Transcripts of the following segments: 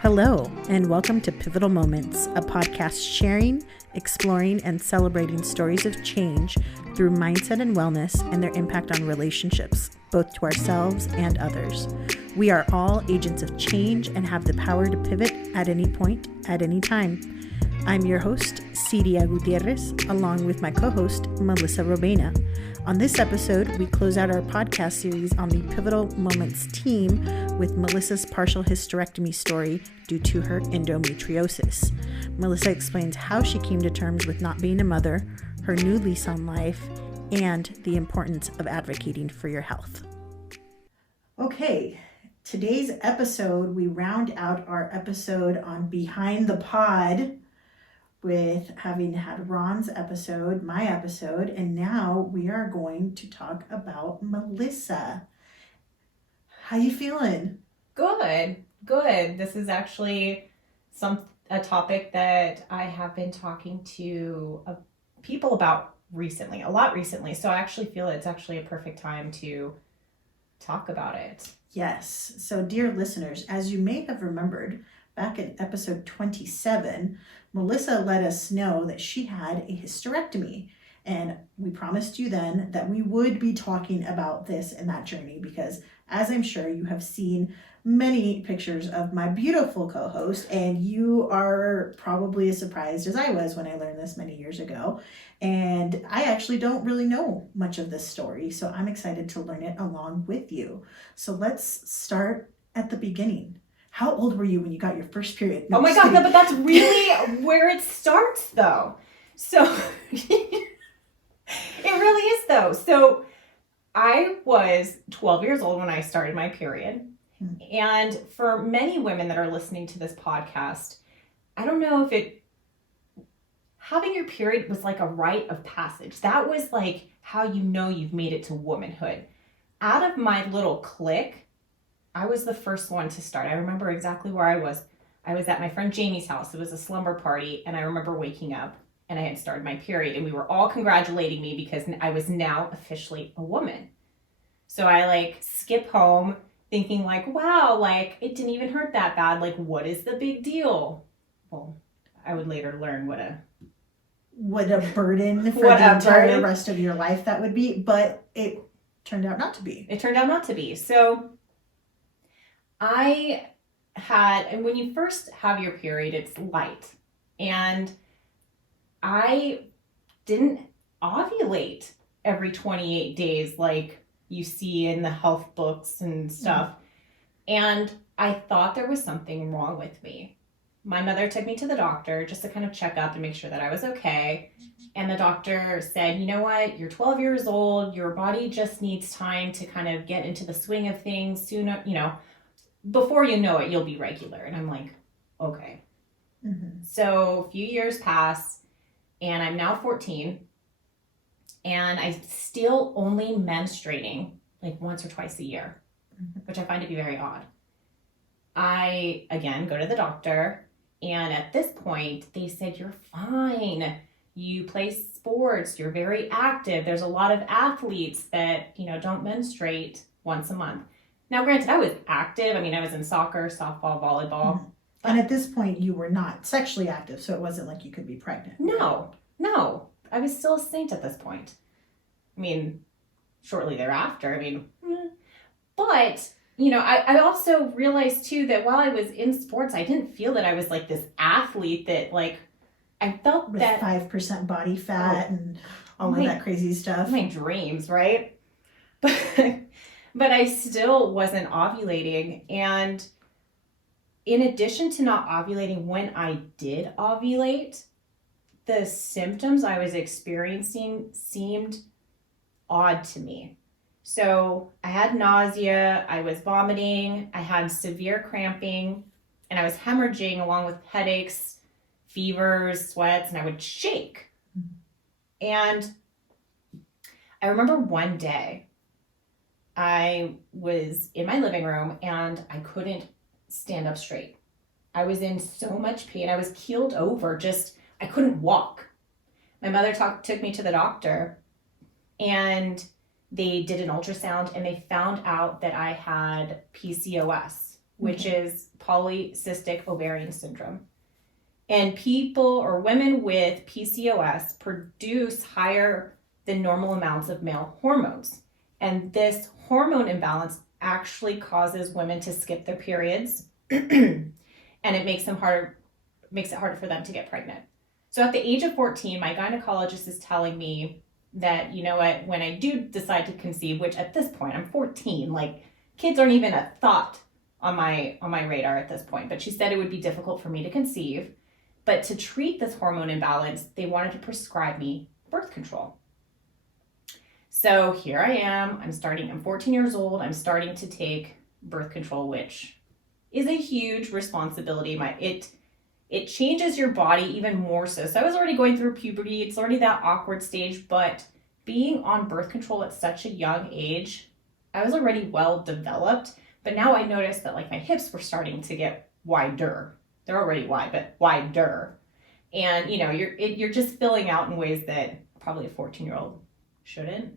Hello, and welcome to Pivotal Moments, a podcast sharing, exploring, and celebrating stories of change through mindset and wellness and their impact on relationships, both to ourselves and others. We are all agents of change and have the power to pivot at any point, at any time. I'm your host, Siria Gutierrez, along with my co-host, Melissa Robaina. On this episode, we close out our podcast series on the Pivotal Moments team with Melissa's partial hysterectomy story due to her endometriosis. Melissa explains how she came to terms with not being a mother, her new lease on life, and the importance of advocating for your health. Okay, today's episode, we round out our episode on Behind the Pod with having had Ron's episode, my episode, and now we are going to talk about Melissa. How you feeling? Good. This is actually a topic that I have been talking to people about a lot recently. So I actually feel it's actually a perfect time to talk about it. Yes. So dear listeners, as you may have remembered, back in episode 27, Melissa let us know that she had a hysterectomy. And we promised you then that we would be talking about this in that journey because, as I'm sure you have seen many pictures of my beautiful co-host, and you are probably as surprised as I was when I learned this many years ago. And I actually don't really know much of this story, so I'm excited to learn it along with you. So let's start at the beginning. How old were you when you got your first period? No, oh my God, no, but that's really where it starts, though. So it really is, though. So I was 12 years old when I started my period. And for many women that are listening to this podcast, I don't know if having your period was like a rite of passage. That was like how you know you've made it to womanhood. Out of my little clique, I was the first one to start. I remember exactly where I was. I was at my friend Jamie's house. It was a slumber party, and I remember waking up, and I had started my period, and we were all congratulating me because I was now officially a woman. So I skip home thinking wow, it didn't even hurt that bad. What is the big deal? Well, I would later learn what a burden for the entire rest of your life that would be, but it turned out not to be. So and when you first have your period, it's light. And I didn't ovulate every 28 days like you see in the health books and stuff. And I thought there was something wrong with me. My mother took me to the doctor just to kind of check up and make sure that I was okay. And the doctor said, you know what, you're 12 years old. Your body just needs time to kind of get into the swing of things sooner, before you know it, you'll be regular. And I'm like, okay. Mm-hmm. So a few years pass, and I'm now 14, and I'm still only menstruating once or twice a year, which I find to be very odd. I, again, go to the doctor, and at this point, they said, you're fine. You play sports. You're very active. There's a lot of athletes that, don't menstruate once a month. Now, granted, I was active. I mean, I was in soccer, softball, volleyball. Mm-hmm. And at this point, you were not sexually active, so it wasn't like you could be pregnant. No. I was still a saint at this point. I mean, shortly thereafter. But, I also realized, too, that while I was in sports, I didn't feel that I was, this athlete that, I felt with that... 5% body fat and all of that crazy stuff. My dreams, right? But I still wasn't ovulating. And in addition to not ovulating, when I did ovulate, the symptoms I was experiencing seemed odd to me. So I had nausea, I was vomiting, I had severe cramping, and I was hemorrhaging along with headaches, fevers, sweats, and I would shake. And I remember one day, I was in my living room and I couldn't stand up straight. I was in so much pain. I was keeled over. I couldn't walk. My mother took me to the doctor, and they did an ultrasound, and they found out that I had PCOS, which is polycystic ovarian syndrome. And people or women with PCOS produce higher than normal amounts of male hormones. And this hormone imbalance actually causes women to skip their periods and it makes it harder for them to get pregnant. So at the age of 14, my gynecologist is telling me that, you know what, when I do decide to conceive, which at this point I'm 14, like kids aren't even a thought on my radar at this point, but she said it would be difficult for me to conceive. But to treat this hormone imbalance, they wanted to prescribe me birth control. So here I am, I'm 14 years old, I'm starting to take birth control, which is a huge responsibility. It changes your body even more so. So I was already going through puberty, it's already that awkward stage, but being on birth control at such a young age, I was already well developed, but now I noticed that like my hips were starting to get wider. They're already wide, but wider. And you know, you're just filling out in ways that probably a 14-year-old shouldn't.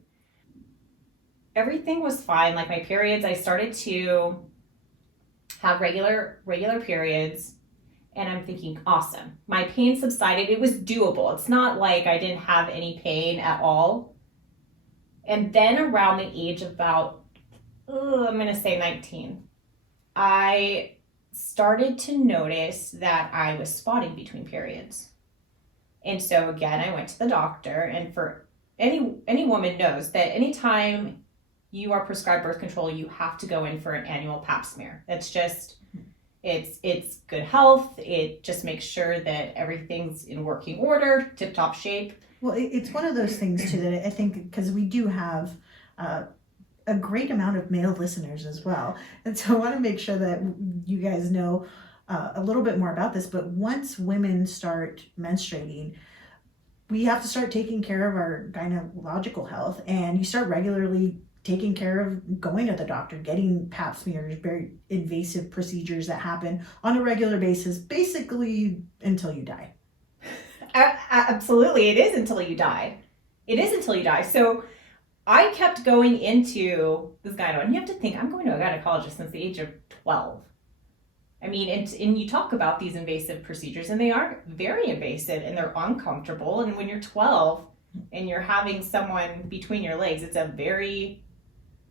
Everything was fine. Like my periods, I started to have regular periods, and I'm thinking, awesome. My pain subsided. It was doable. It's not like I didn't have any pain at all. And then around the age of about, I'm going to say 19, I started to notice that I was spotting between periods. And so again, I went to the doctor, and for any woman knows that anytime you are prescribed birth control, you have to go in for an annual pap smear. That's just, it's good health. It just makes sure that everything's in working order, tip-top shape. Well, it's one of those things too that I think, because we do have a great amount of male listeners as well. And so I want to make sure that you guys know a little bit more about this. But once women start menstruating, we have to start taking care of our gynecological health, and you start regularly taking care of going to the doctor, getting pap smears, very invasive procedures that happen on a regular basis, basically until you die. Absolutely. It is until you die. So I kept going into this gyno, and you have to think, I'm going to a gynecologist since the age of 12. I mean, and you talk about these invasive procedures, and they are very invasive, and they're uncomfortable. And when you're 12 and you're having someone between your legs, it's a very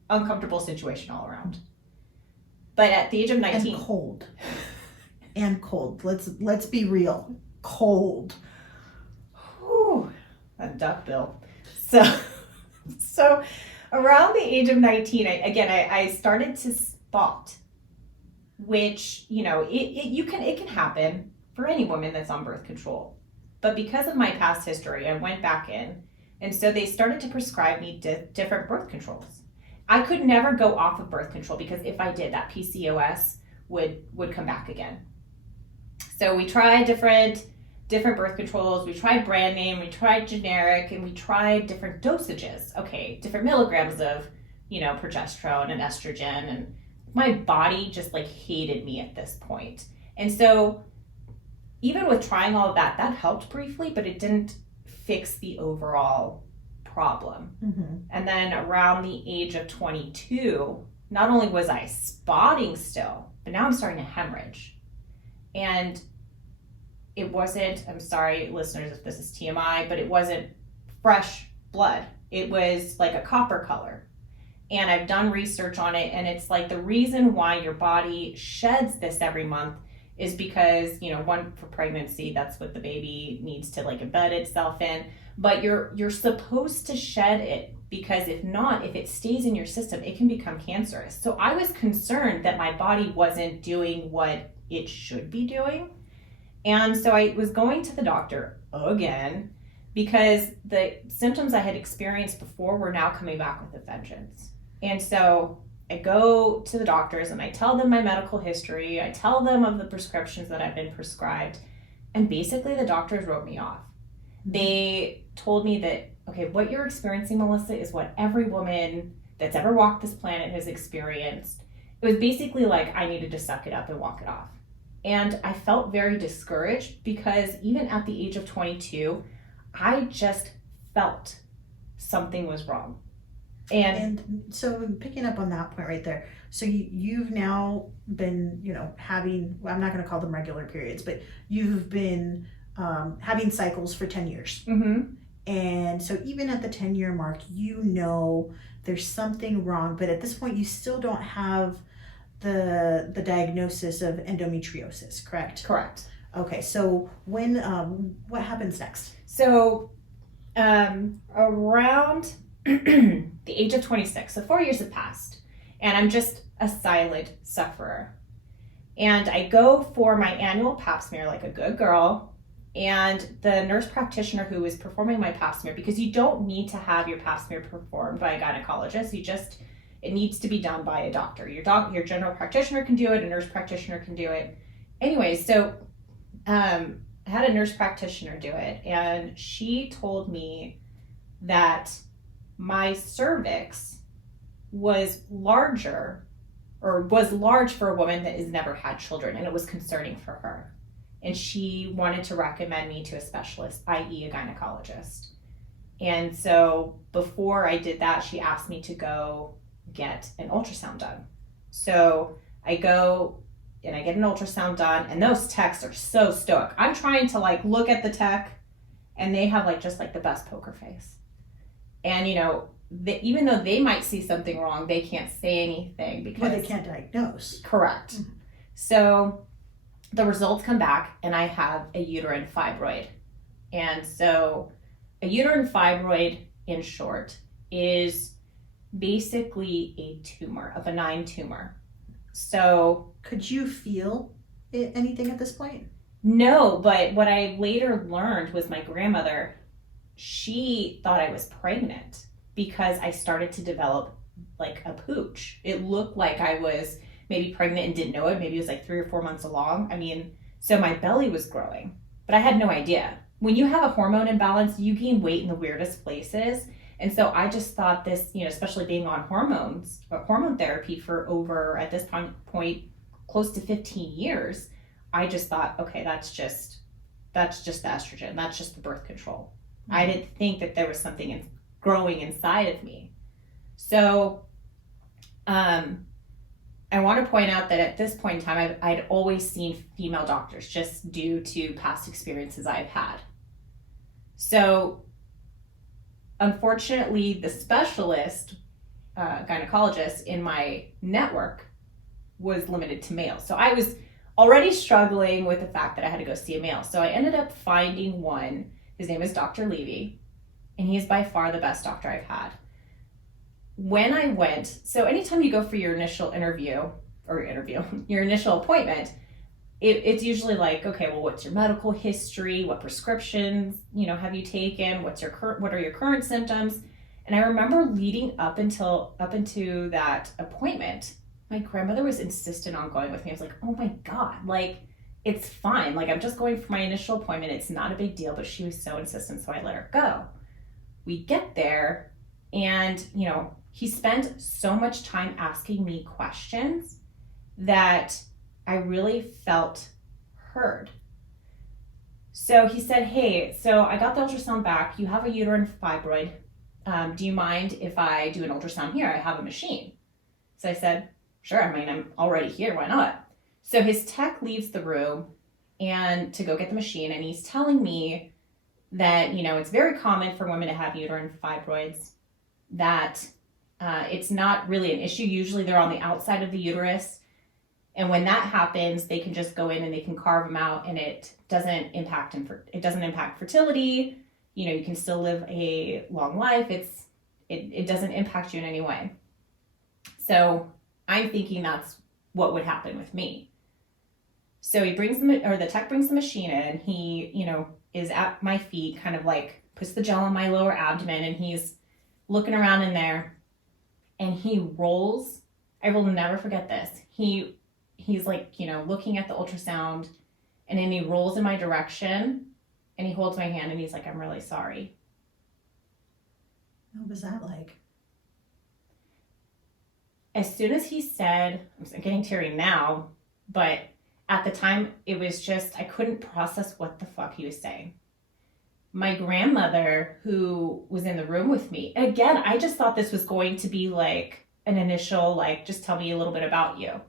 uncomfortable situation all around. But at the age of 19, and cold. Let's be real. Cold. Whew, a duck bill. So around the age of 19, I started to spot, which, you know, it can happen for any woman that's on birth control. But because of my past history, I went back in, and so they started to prescribe me different birth controls. I could never go off of birth control, because if I did, that PCOS would come back again. So we tried different birth controls. We tried brand name, we tried generic, and we tried different dosages. Okay, different milligrams of, you know, progesterone and estrogen, and my body just like hated me at this point. And so even with trying all of that helped briefly, but it didn't fix the overall problem. Mm-hmm. And then around the age of 22, not only was I spotting still, but now I'm starting to hemorrhage. And it wasn't, I'm sorry, listeners, if this is TMI, but it wasn't fresh blood. It was like a copper color. And I've done research on it, and it's like the reason why your body sheds this every month is because, you know, one, for pregnancy, that's what the baby needs to like embed itself in. But you're supposed to shed it, because if not, if it stays in your system, it can become cancerous. So I was concerned that my body wasn't doing what it should be doing. And so I was going to the doctor again, because the symptoms I had experienced before were now coming back with a vengeance. And so I go to the doctors and I tell them my medical history. I tell them of the prescriptions that I've been prescribed. And basically the doctors wrote me off. They told me that, okay, what you're experiencing, Melissa, is what every woman that's ever walked this planet has experienced. It was basically like I needed to suck it up and walk it off. And I felt very discouraged, because even at the age of 22, I just felt something was wrong. And so picking up on that point right there, so you've now been, having, well, I'm not going to call them regular periods, but you've been having cycles for 10 years. Mm-hmm. And so even at the 10-year mark, there's something wrong, but at this point you still don't have the diagnosis of endometriosis, correct? Correct. Okay, so when what happens next? So around the age of 26, so 4 years have passed, and I'm just a silent sufferer. And I go for my annual pap smear like a good girl, and the nurse practitioner who is performing my pap smear, because you don't need to have your pap smear performed by a gynecologist, it needs to be done by a doctor. Your general practitioner can do it, a nurse practitioner can do it. Anyways, so I had a nurse practitioner do it, and she told me that my cervix was large for a woman that has never had children, and it was concerning for her. And she wanted to recommend me to a specialist, i.e. a gynecologist. And so before I did that, she asked me to go get an ultrasound done. So I go and I get an ultrasound done, and those techs are so stoic. I'm trying to look at the tech, and they have just the best poker face. And even though they might see something wrong, they can't say anything because they can't diagnose. Correct. Mm-hmm. So the results come back, and I have a uterine fibroid. And so a uterine fibroid, in short, is basically a tumor, a benign tumor. So could you feel anything at this point? No, but what I later learned was my grandmother, she thought I was pregnant because I started to develop a pooch. It looked like I was maybe pregnant and didn't know it. Maybe it was 3 or 4 months along. So my belly was growing, but I had no idea. When you have a hormone imbalance, you gain weight in the weirdest places. And so I just thought this, especially being on hormone therapy for over, at this point, close to 15 years, I just thought, okay, that's just the estrogen. That's just the birth control. Mm-hmm. I didn't think that there was something growing inside of me. So I want to point out that at this point in time, I'd always seen female doctors just due to past experiences I've had. So unfortunately, the specialist gynecologist in my network was limited to males. So I was already struggling with the fact that I had to go see a male. So I ended up finding one. His name is Dr. Levy, and he is by far the best doctor I've had. When I went, so anytime you go for your initial your initial appointment, it's usually okay, well, what's your medical history? What prescriptions, have you taken? What are your current symptoms? And I remember leading up into that appointment, my grandmother was insistent on going with me. I was like, oh my God, it's fine. I'm just going for my initial appointment. It's not a big deal, but she was so insistent, so I let her go. We get there, and, he spent so much time asking me questions that I really felt heard. So he said, hey, so I got the ultrasound back. You have a uterine fibroid. Do you mind if I do an ultrasound here? I have a machine. So I said, sure. I'm already here. Why not? So his tech leaves the room and to go get the machine. And he's telling me that, it's very common for women to have uterine fibroids, that it's not really an issue. Usually they're on the outside of the uterus. And when that happens, they can just go in and they can carve them out, and it doesn't impact fertility. You can still live a long life. It doesn't impact you in any way. So I'm thinking that's what would happen with me. So the tech brings the machine in. He, is at my feet, kind of puts the gel on my lower abdomen, and he's looking around in there, and he rolls. I will never forget this. He's looking at the ultrasound, and then he rolls in my direction, and he holds my hand, and he's like, I'm really sorry. What was that like? As soon as he said, I'm getting teary now, but at the time, it was just, I couldn't process what the fuck he was saying. my grandmother, who was in the room with me, again, I just thought this was going to be like an initial, like, just tell me a little bit about you.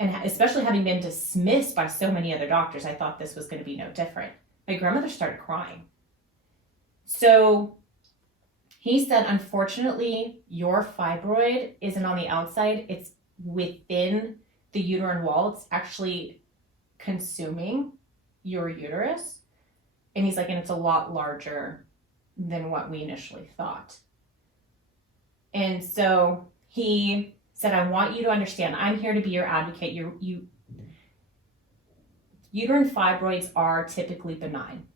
And especially having been dismissed by so many other doctors, I thought this was going to be no different. My grandmother started crying. So he said, unfortunately, your fibroid isn't on the outside. It's within the uterine wall. It's actually consuming your uterus. And he's like, and it's a lot larger than what we initially thought. And so he said, I want you to understand, I'm here to be your advocate. Uterine fibroids are typically benign.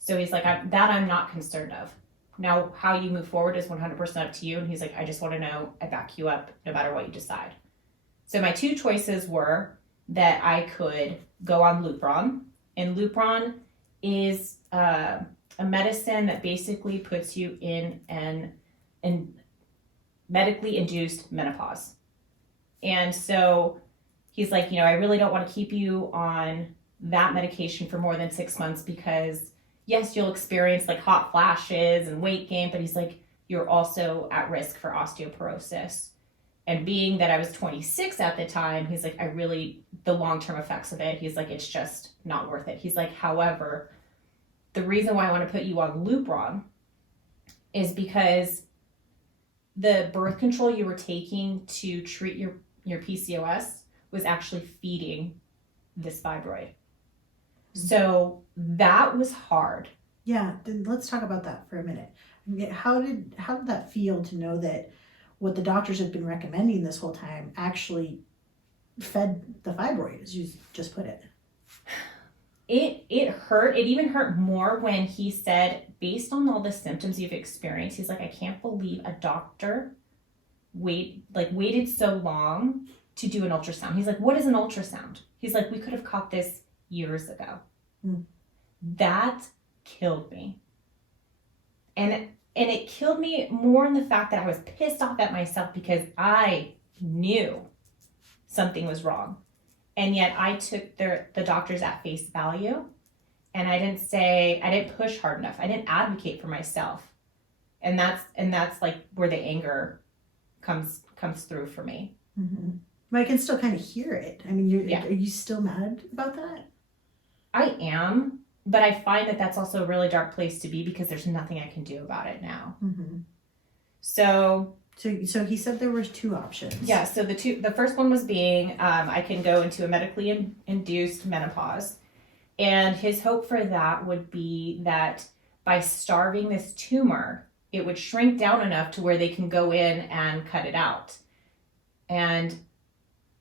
So he's like, I'm not concerned of. Now, how you move forward is 100% up to you. And he's like, I just want to know, I back you up no matter what you decide. So my two choices were that I could go on Lupron. And Lupron is a medicine that basically puts you in medically induced menopause. And so he's like, I really don't want to keep you on that medication for more than 6 months because yes, you'll experience like hot flashes and weight gain, but he's like, you're also at risk for osteoporosis. And being that I was 26 at the time, he's like, the long-term effects of it, he's like, it's just not worth it. He's like, however, the reason why I want to put you on Lupron is because the birth control you were taking to treat your PCOS was actually feeding this fibroid. So that was hard. Yeah, then let's talk about that for a minute. How did that feel to know that what the doctors have been recommending this whole time actually fed the fibroid, as you just put it? It hurt. It even hurt more when he said, based on all the symptoms you've experienced, he's like, I can't believe a doctor waited so long to do an ultrasound. He's like, what is an ultrasound? He's like, we could have caught this years ago. That killed me. And it killed me more in the fact that I was pissed off at myself because I knew something was wrong. And yet I took the doctors at face value, and I didn't push hard enough. I didn't advocate for myself. And that's like where the anger comes through for me. Mm-hmm. But I can still kind of hear it. I mean, are you still mad about that? I am, but I find that that's also a really dark place to be because there's nothing I can do about it now. Mm-hmm. So he said there were two options. Yeah. So the first one was being I can go into a medically induced menopause, and his hope for that would be that by starving this tumor, it would shrink down enough to where they can go in and cut it out. And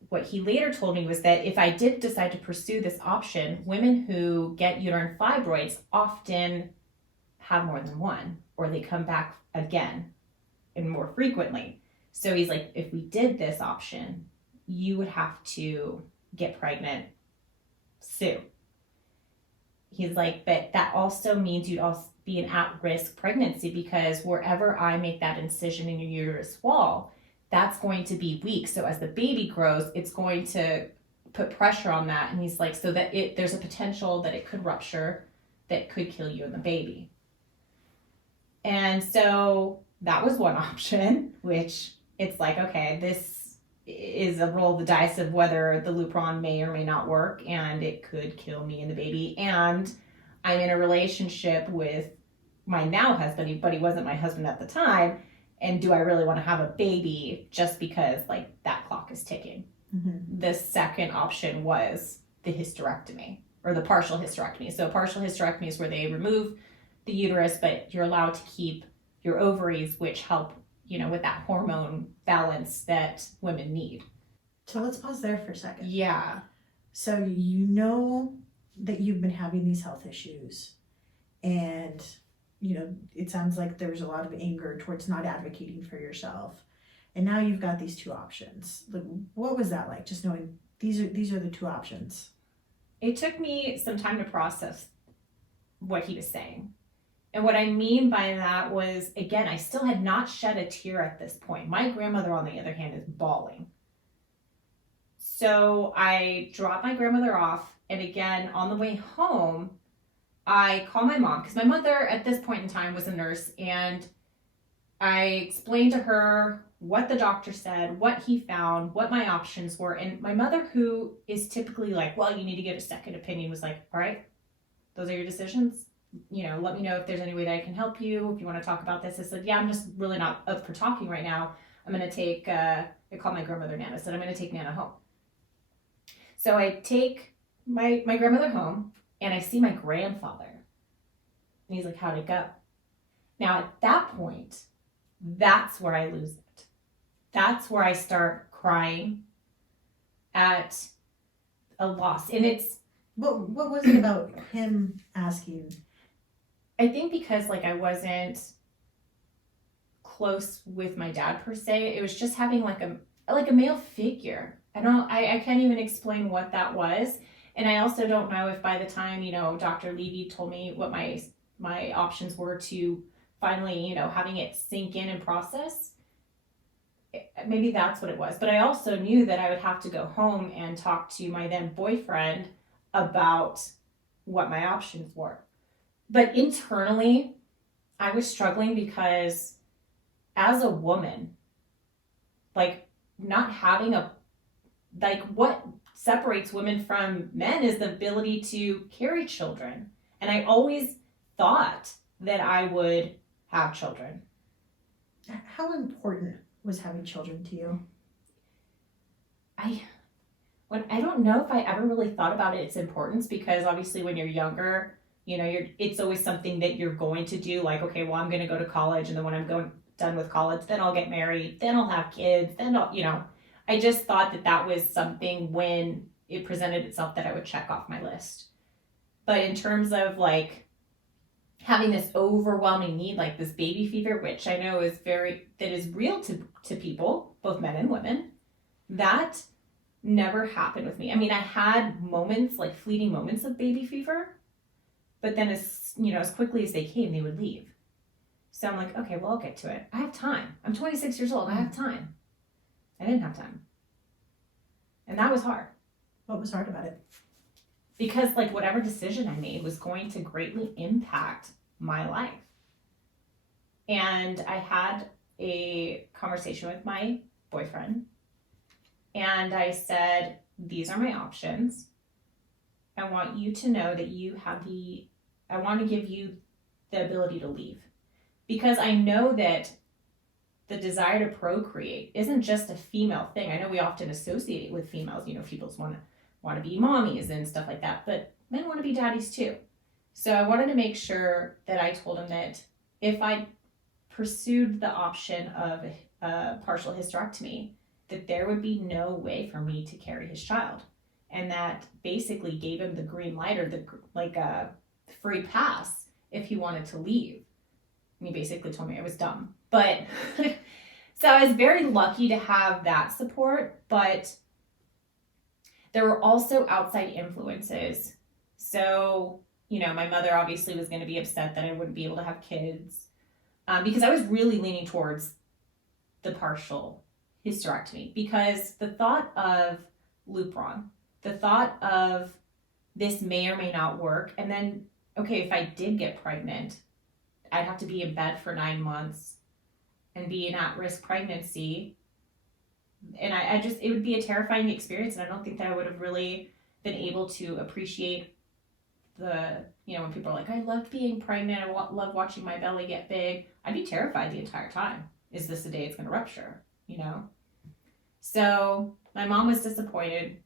what he later told me was that if I did decide to pursue this option, women who get uterine fibroids often have more than one, or they come back again and more frequently. So he's like, if we did this option, you would have to get pregnant soon. He's like, but that also means you'd also be an at-risk pregnancy because wherever I make that incision in your uterus wall, that's going to be weak. So as the baby grows, it's going to put pressure on that. And he's like, so that there's a potential that it could rupture, that could kill you and the baby. And so that was one option, which it's like, okay, this is a roll of the dice of whether the Lupron may or may not work, and it could kill me and the baby. And I'm in a relationship with my now husband, but he wasn't my husband at the time. And do I really want to have a baby just because like that clock is ticking? Mm-hmm. The second option was the hysterectomy or the partial hysterectomy. So a partial hysterectomy is where they remove the uterus, but you're allowed to keep your ovaries, which help, with that hormone balance that women need. So let's pause there for a second. Yeah. So you know that you've been having these health issues, and it sounds like there was a lot of anger towards not advocating for yourself. And now you've got these two options. Like, what was that like? Just knowing these are the two options. It took me some time to process what he was saying. And what I mean by that was, again, I still had not shed a tear at this point. My grandmother, on the other hand, is bawling. So I dropped my grandmother off. And again, on the way home, I call my mom, because my mother at this point in time was a nurse, and I explained to her what the doctor said, what he found, what my options were. And my mother, who is typically like, well, you need to get a second opinion, was like, all right, those are your decisions. Let me know if there's any way that I can help you. If you want to talk about this. I said, yeah, I'm just really not up for talking right now. I'm going to take, I called my grandmother Nana, said I'm going to take Nana home. So I take my grandmother home, and I see my grandfather. And he's like, how'd it go? Now at that point, that's where I lose it. That's where I start crying at a loss. And it's... What was it about him asking? I think because I wasn't close with my dad per se. It was just having like a male figure. I can't even explain what that was. And I also don't know if by the time, Dr. Levy told me what my options were to finally, having it sink in and process, maybe that's what it was. But I also knew that I would have to go home and talk to my then boyfriend about what my options were. But internally, I was struggling because as a woman, not having what separates women from men is the ability to carry children. And I always thought that I would have children. How important was having children to you? I don't know if I ever really thought about its importance, because obviously when you're younger, it's always something that you're going to do. Like, okay, well, I'm going to go to college, and then when I'm done with college, then I'll get married, then I'll have kids, then I just thought that was something when it presented itself that I would check off my list. But in terms of having this overwhelming need, like this baby fever, which I know that is real to people, both men and women, that never happened with me. I mean, I had moments, fleeting moments of baby fever, but then as quickly as they came, they would leave. So I'm like, okay, well, I'll get to it. I have time. I'm 26 years old. I have time. I didn't have time. And that was hard. What was hard about it? Because whatever decision I made was going to greatly impact my life. And I had a conversation with my boyfriend, and I said, these are my options. I want you to know that I want to give you the ability to leave. Because I know that the desire to procreate isn't just a female thing. I know we often associate it with females. People want to be mommies and stuff like that, but men want to be daddies too. So I wanted to make sure that I told him that if I pursued the option of a partial hysterectomy, that there would be no way for me to carry his child. And that basically gave him the green light, or a free pass if he wanted to leave. And he basically told me I was dumb. But so I was very lucky to have that support, but there were also outside influences. So, my mother obviously was going to be upset that I wouldn't be able to have kids, because I was really leaning towards the partial hysterectomy, because the thought of Lupron, the thought of this may or may not work, and then, okay, if I did get pregnant, I'd have to be in bed for 9 months and be an at-risk pregnancy. And it would be a terrifying experience. And I don't think that I would have really been able to appreciate when people are like, I loved being pregnant. I love watching my belly get big. I'd be terrified the entire time. Is this the day it's going to rupture? So my mom was disappointed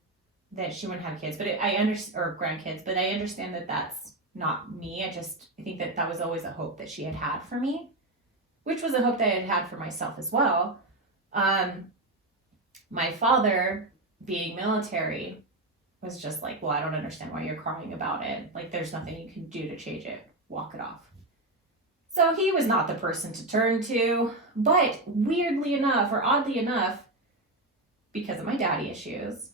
that she wouldn't have kids, but or grandkids, but I understand that that's not me. I think that was always a hope that she had for me, which was a hope that I had for myself as well. My father, being military, was just like, well, I don't understand why you're crying about it. There's nothing you can do to change it. Walk it off. So he was not the person to turn to, but weirdly enough, or oddly enough, because of my daddy issues,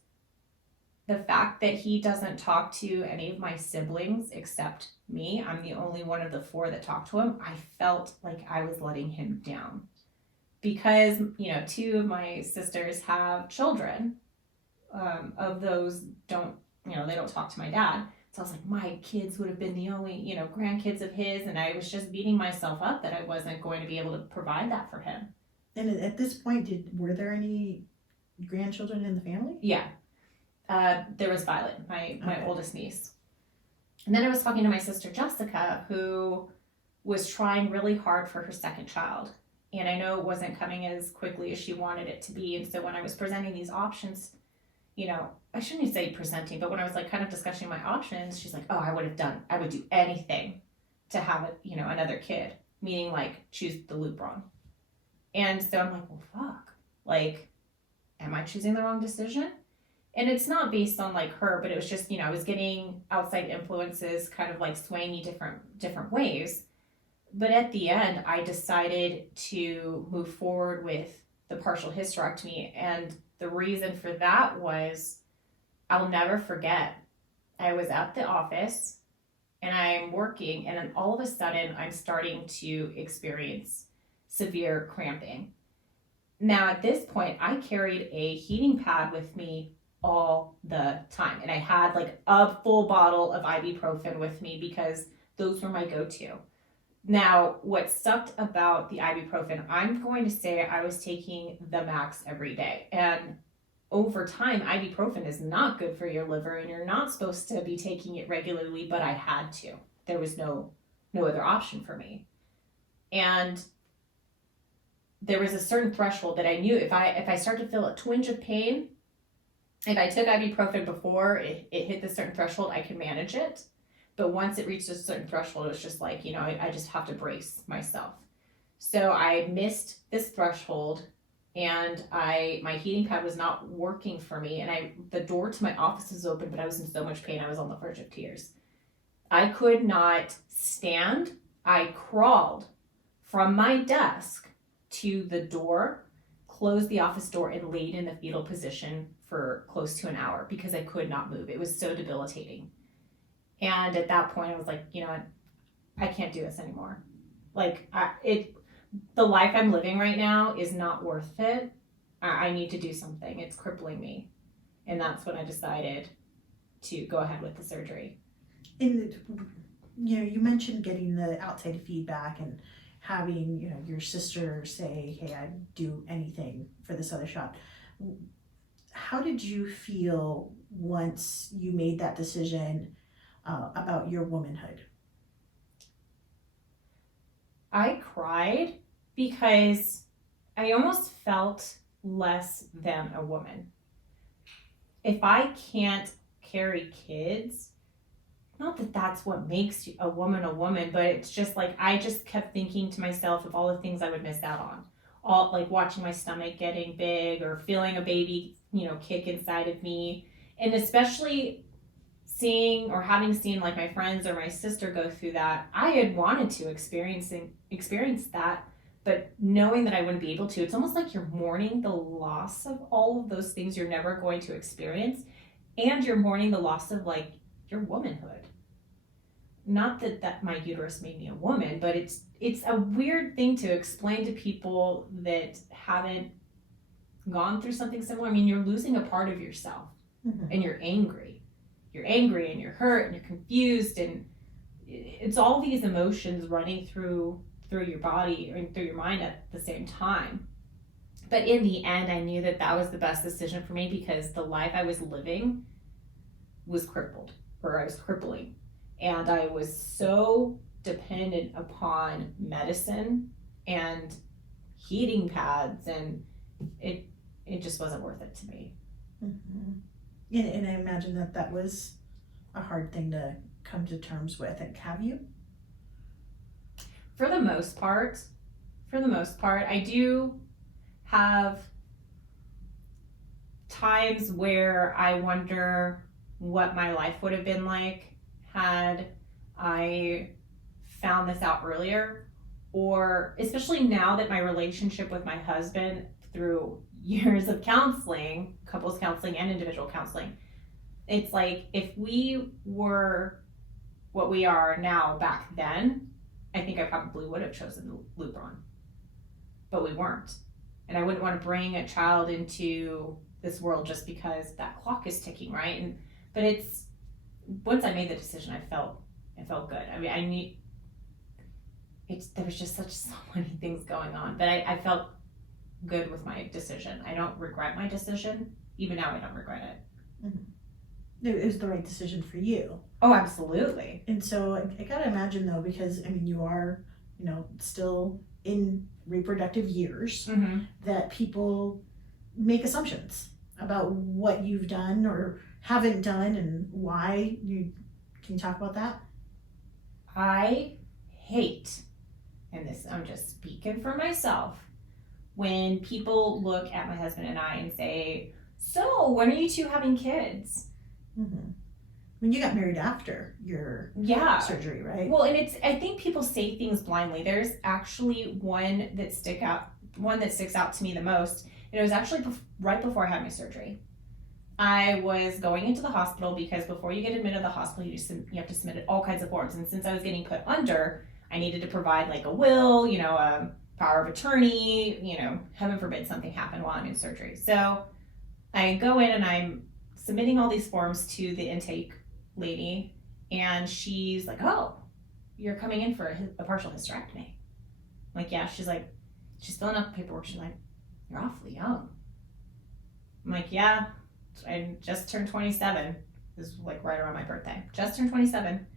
the fact that he doesn't talk to any of my siblings except me, I'm the only one of the 4 that talk to him, I felt like I was letting him down. Because, 2 of my sisters have children. Of those they don't talk to my dad. So I was like, my kids would have been the only, grandkids of his. And I was just beating myself up that I wasn't going to be able to provide that for him. And at this point, were there any grandchildren in the family? Yeah. There was Violet, my oldest niece. And then I was talking to my sister Jessica, who was trying really hard for her second child. And I know it wasn't coming as quickly as she wanted it to be. And so when I was presenting these options, I shouldn't even say presenting, but when I was like kind of discussing my options, she's like, oh, I would do anything to have another kid, meaning like choose the Lupron. And so I'm like, well, fuck, like, am I choosing the wrong decision? And it's not based on like her, but it was just, I was getting outside influences kind of like swaying me different ways. But at the end, I decided to move forward with the partial hysterectomy. And the reason for that was, I'll never forget, I was at the office and I'm working, and then all of a sudden I'm starting to experience severe cramping. Now at this point, I carried a heating pad with me all the time, and I had like a full bottle of ibuprofen with me because those were my go-to. Now, what sucked about the ibuprofen, I'm going to say I was taking the max every day. And over time, ibuprofen is not good for your liver, and you're not supposed to be taking it regularly, but I had to. There was no other option for me. And there was a certain threshold that I knew if I started to feel a twinge of pain, if I took ibuprofen before it hit the certain threshold, I could manage it. But once it reached a certain threshold, it was just like, I just have to brace myself. So I missed this threshold, and my heating pad was not working for me. And the door to my office was open, but I was in so much pain, I was on the verge of tears. I could not stand. I crawled from my desk to the door, closed the office door, and laid in the fetal position for close to an hour because I could not move. It was so debilitating. And at that point, I was like, I can't do this anymore. Like, the life I'm living right now is not worth it. I need to do something. It's crippling me. And that's when I decided to go ahead with the surgery. And, you mentioned getting the outside feedback and having, your sister say, hey, I'd do anything for this other shot. How did you feel once you made that decision about your womanhood? I cried because I almost felt less than a woman. If I can't carry kids, not that that's what makes a woman, but it's just like, I just kept thinking to myself of all the things I would miss out on. All like watching my stomach getting big or feeling a baby, kick inside of me. And especially seeing or having seen like my friends or my sister go through that, I had wanted to experience that, but knowing that I wouldn't be able to, it's almost like you're mourning the loss of all of those things you're never going to experience, and you're mourning the loss of like your womanhood. Not that my uterus made me a woman, but it's a weird thing to explain to people that haven't gone through something similar. I mean, you're losing a part of yourself, and you're angry. You're angry and you're hurt and you're confused, and it's all these emotions running through your body and through your mind at the same time. But in the end, I knew that was the best decision for me because the life I was living was crippled, or I was crippling. And I was so dependent upon medicine and heating pads, and it just wasn't worth it to me. Mm-hmm. And I imagine that was a hard thing to come to terms with. And have you? For the most part, I do have times where I wonder what my life would have been like had I found this out earlier, or especially now that my relationship with my husband through years of counseling, couples counseling and individual counseling, it's like if we were what we are now back then, I think I probably would have chosen the Lupron, but we weren't. And I wouldn't want to bring a child into this world just because that clock is ticking, right? But once I made the decision, I felt good. I mean, there was just so many things going on, but I felt good with my decision. I don't regret my decision. Even now, I don't regret it. Mm-hmm. It was the right decision for you. Oh, absolutely. And so I gotta imagine though, because I mean, you are, still in reproductive years, that people make assumptions about what you've done or haven't done and why. Can you talk about that? I hate, and this I'm just speaking for myself, when people look at my husband and I and say, so when are you two having kids? Mm-hmm. When you got married after your surgery, right? Well, and I think people say things blindly. There's actually one that sticks out to me the most. And it was actually right before I had my surgery. I was going into the hospital because before you get admitted to the hospital, you have to submit all kinds of forms. And since I was getting put under, I needed to provide like a will, a power of attorney, heaven forbid something happened while I'm in surgery. So I go in and I'm submitting all these forms to the intake lady, and she's like, oh, you're coming in for a partial hysterectomy. I'm like, yeah. She's like, she's filling out the paperwork. She's like, you're awfully young. I'm like, yeah, I just turned 27. This is like right around my birthday. Just turned 27.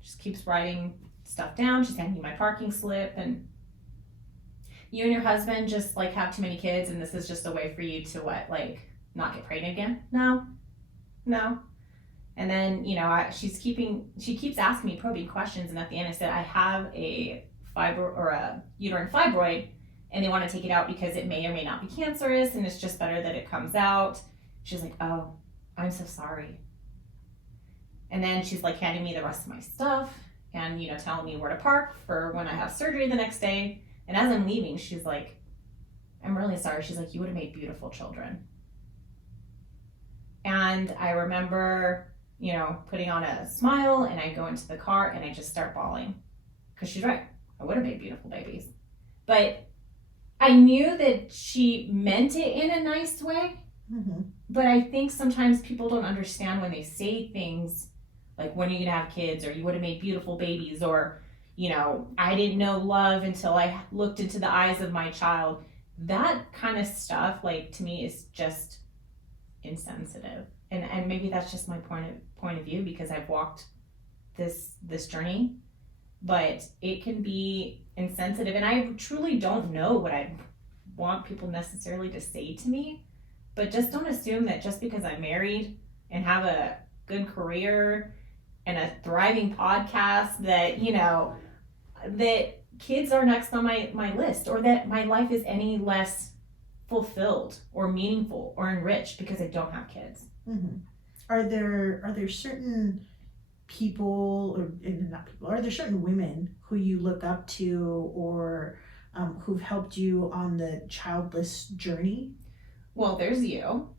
Just keeps writing stuff down. She's handing me my parking slip, and you and your husband just like have too many kids, and this is just a way for you to not get pregnant again? No. And then, she keeps asking me probing questions, and at the end I said, I have a uterine fibroid, and they want to take it out because it may or may not be cancerous, and it's just better that it comes out. She's like, oh, I'm so sorry. And then she's like handing me the rest of my stuff and, telling me where to park for when I have surgery the next day. And as I'm leaving, she's like, I'm really sorry. She's like, you would have made beautiful children. And I remember, putting on a smile, and I go into the car and I just start bawling. Because she's right. I would have made beautiful babies. But I knew that she meant it in a nice way. Mm-hmm. But I think sometimes people don't understand when they say things like, when are you going to have kids? Or you would have made beautiful babies. Or, I didn't know love until I looked into the eyes of my child. That kind of stuff, to me, is just insensitive. And maybe that's just my point of view because I've walked this journey. But it can be insensitive. And I truly don't know what I want people necessarily to say to me. But just don't assume that just because I'm married and have a good career and a thriving podcast that, that kids are next on my list, or that my life is any less fulfilled or meaningful or enriched because I don't have kids. Mm-hmm. Are there certain people, are there certain women who you look up to or who've helped you on the childless journey? Well, there's you.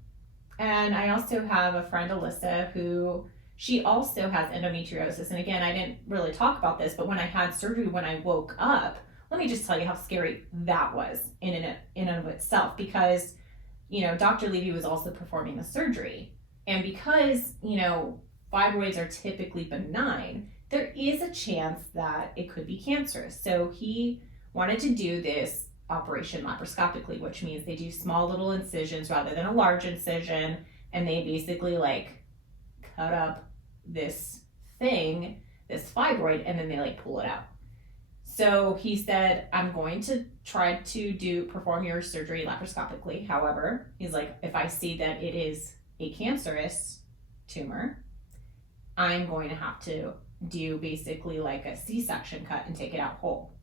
And I also have a friend, Alyssa, who she also has endometriosis. And again, I didn't really talk about this, but when I had surgery, when I woke up, let me just tell you how scary that was in and of itself. Because, Dr. Levy was also performing the surgery. And because, fibroids are typically benign, there is a chance that it could be cancerous. So he wanted to do this operation laparoscopically, which means they do small little incisions rather than a large incision, and they basically cut up this fibroid, and then they pull it out. So he said, I'm going to try to perform your surgery laparoscopically. However, he's like, if I see that it is a cancerous tumor, I'm going to have to do basically a C-section cut and take it out whole.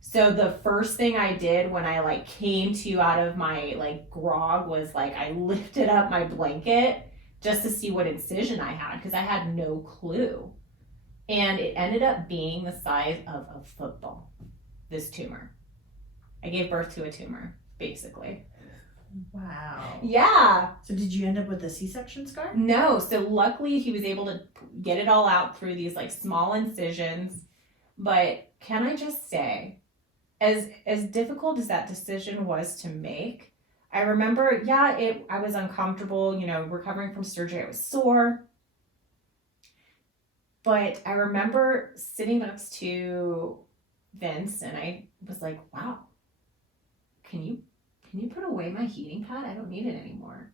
So the first thing I did when I came to out of my grog was I lifted up my blanket just to see what incision I had, because I had no clue. And it ended up being the size of a football, this tumor. I gave birth to a tumor, basically. Wow. Yeah. So did you end up with a C-section scar? No. So luckily he was able to get it all out through these small incisions. But can I just say, as difficult as that decision was to make, I remember, I was uncomfortable, recovering from surgery. I was sore. But I remember sitting next to Vince and I was like, wow, can you put away my heating pad? I don't need it anymore.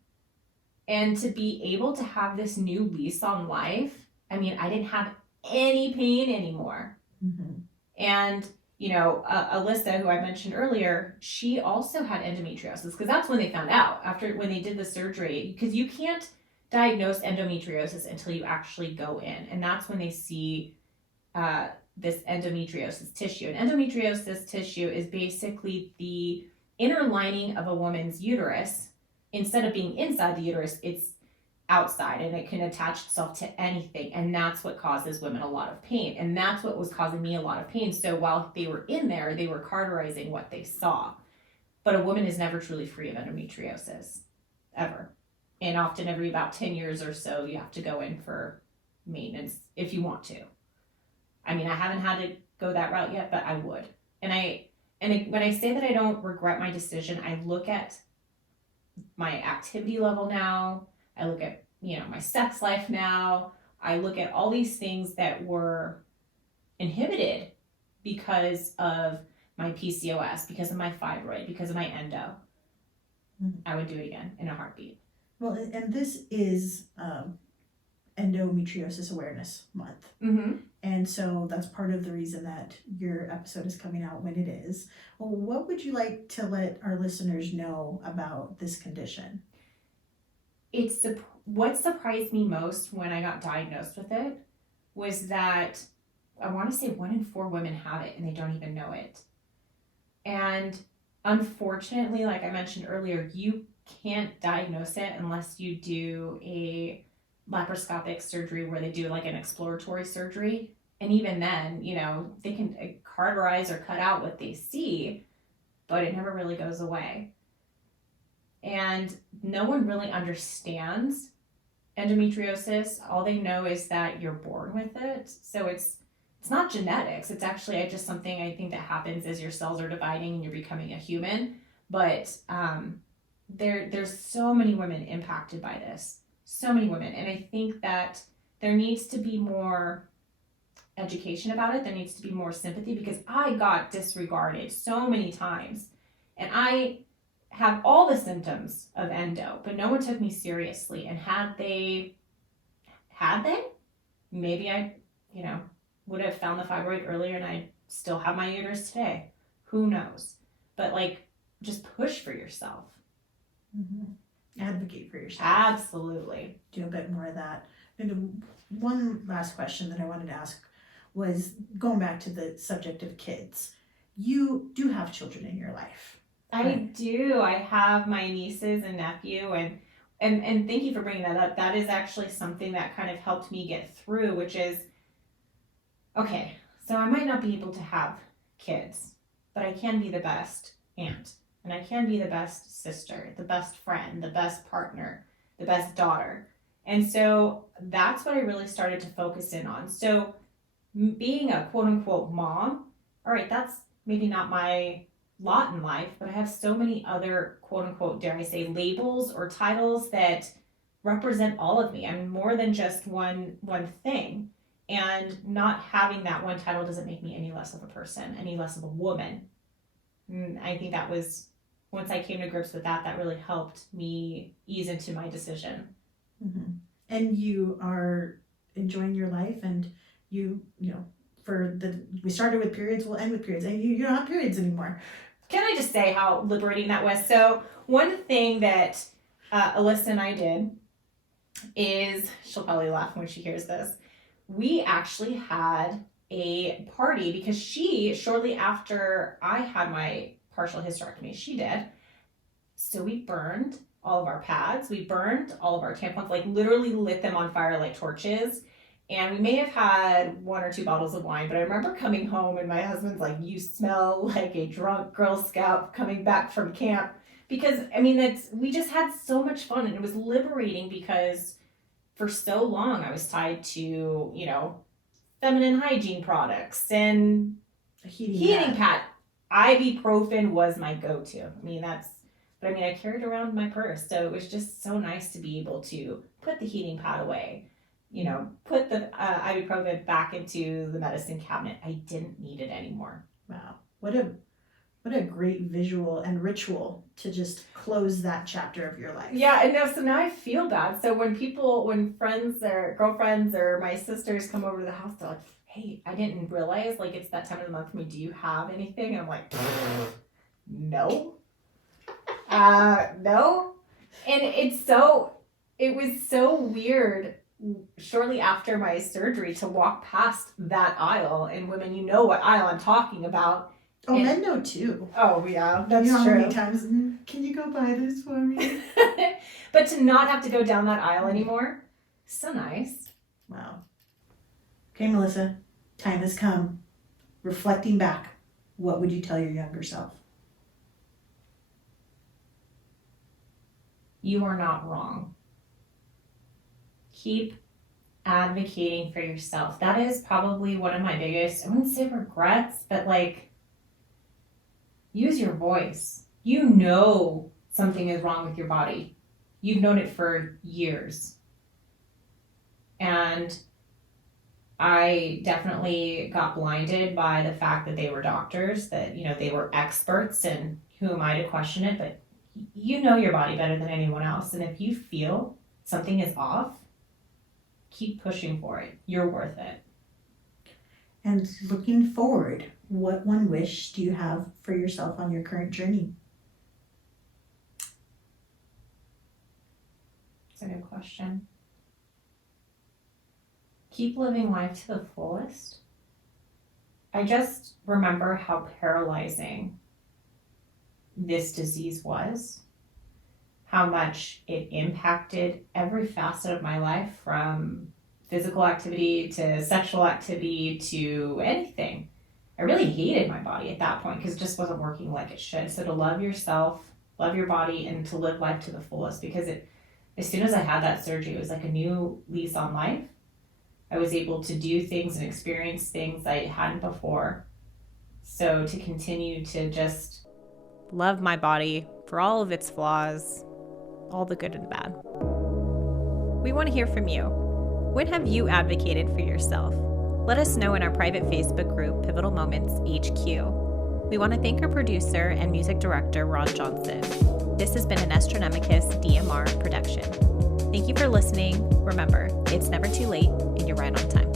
And to be able to have this new lease on life, I mean, I didn't have any pain anymore. Mm-hmm. And, Alyssa, who I mentioned earlier, she also had endometriosis because that's when they found out when they did the surgery, because you can't diagnose endometriosis until you actually go in. And that's when they see this endometriosis tissue. And endometriosis tissue is basically the inner lining of a woman's uterus. Instead of being inside the uterus, it's outside, and it can attach itself to anything. And that's what causes women a lot of pain. And that's what was causing me a lot of pain. So while they were in there, they were cauterizing what they saw. But a woman is never truly free of endometriosis, ever. And often every about 10 years or so, you have to go in for maintenance if you want to. I mean, I haven't had to go that route yet, but I would. When I say that I don't regret my decision, I look at my activity level now. I look at, my sex life now. I look at all these things that were inhibited because of my PCOS, because of my fibroid, because of my endo. Mm-hmm. I would do it again in a heartbeat. Well, and this is Endometriosis Awareness Month. Mm-hmm. And so that's part of the reason that your episode is coming out when it is. Well, what would you like to let our listeners know about this condition? What surprised me most when I got diagnosed with it was that I want to say 1 in 4 women have it and they don't even know it. And unfortunately, like I mentioned earlier, you can't diagnose it unless you do a laparoscopic surgery where they do like an exploratory surgery. And even then, they can cauterize or cut out what they see, but it never really goes away. And no one really understands endometriosis. All they know is that you're born with it. So it's not genetics. It's actually just something I think that happens as your cells are dividing and you're becoming a human. But there's so many women impacted by this. So many women. And I think that there needs to be more education about it. There needs to be more sympathy, because I got disregarded so many times. And I have all the symptoms of endo, but no one took me seriously. And had they, maybe I, would have found the fibroid earlier and I still have my uterus today. Who knows? But just push for yourself. Mm-hmm. Advocate for yourself. Absolutely. Do a bit more of that. And one last question that I wanted to ask was going back to the subject of kids. You do have children in your life. I do. I have my nieces and nephew, and thank you for bringing that up. That is actually something that kind of helped me get through, which is, okay, so I might not be able to have kids, but I can be the best aunt, and I can be the best sister, the best friend, the best partner, the best daughter. And so that's what I really started to focus in on. So being a quote unquote mom, all right, that's maybe not my lot in life, but I have so many other quote unquote, dare I say, labels or titles that represent all of me. I'm more than just one thing. And not having that one title doesn't make me any less of a person, any less of a woman. And I think that was, once I came to grips with that, that really helped me ease into my decision. Mm-hmm. And you are enjoying your life, and we started with periods, we'll end with periods, and you don't have periods anymore. Can I just say how liberating that was? So one thing that Alyssa and I did is, she'll probably laugh when she hears this, we actually had a party because shortly after I had my partial hysterectomy, she did. So we burned all of our pads. We burned all of our tampons, literally lit them on fire like torches. And we may have had 1 or 2 bottles of wine, but I remember coming home and my husband's like, you smell like a drunk Girl Scout coming back from camp. Because, we just had so much fun, and it was liberating because for so long I was tied to, feminine hygiene products and heating pad. Ibuprofen was my go-to. I carried around my purse. So it was just so nice to be able to put the heating pad away, put the ibuprofen back into the medicine cabinet. I didn't need it anymore. Wow. What a great visual and ritual to just close that chapter of your life. Yeah, and now I feel bad. So when friends or girlfriends or my sisters come over to the house, they're like, hey, I didn't realize like it's that time of the month for me. Do you have anything? And I'm like, no. No. And it was so weird shortly after my surgery to walk past that aisle, and women, you know what aisle I'm talking about. Oh, and men know too. Oh, yeah, that's true. How many times, can you go buy this for me? But to not have to go down that aisle anymore, so nice. Wow. Okay, Melissa, time has come. Reflecting back, what would you tell your younger self? You are not wrong. Keep advocating for yourself. That is probably one of my biggest, I wouldn't say regrets, but like, use your voice. You know something is wrong with your body. You've known it for years. And I definitely got blinded by the fact that they were doctors, that, they were experts, and who am I to question it? But you know your body better than anyone else. And if you feel something is off, keep pushing for it. You're worth it. And looking forward, what one wish do you have for yourself on your current journey? That's a good question. Keep living life to the fullest. I just remember how paralyzing this disease was, how much it impacted every facet of my life, from physical activity to sexual activity to anything. I really hated my body at that point because it just wasn't working like it should. So to love yourself, love your body, and to live life to the fullest, because as soon as I had that surgery, it was like a new lease on life. I was able to do things and experience things I hadn't before. So to continue to just love my body for all of its flaws, all the good and bad. We want to hear from you. When have you advocated for yourself? Let us know in our private Facebook group, Pivotal Moments HQ. We want to thank our producer and music director, Ron Johnson. This has been an Astronomicus DMR production. Thank you for listening. Remember, it's never too late, and you're right on time.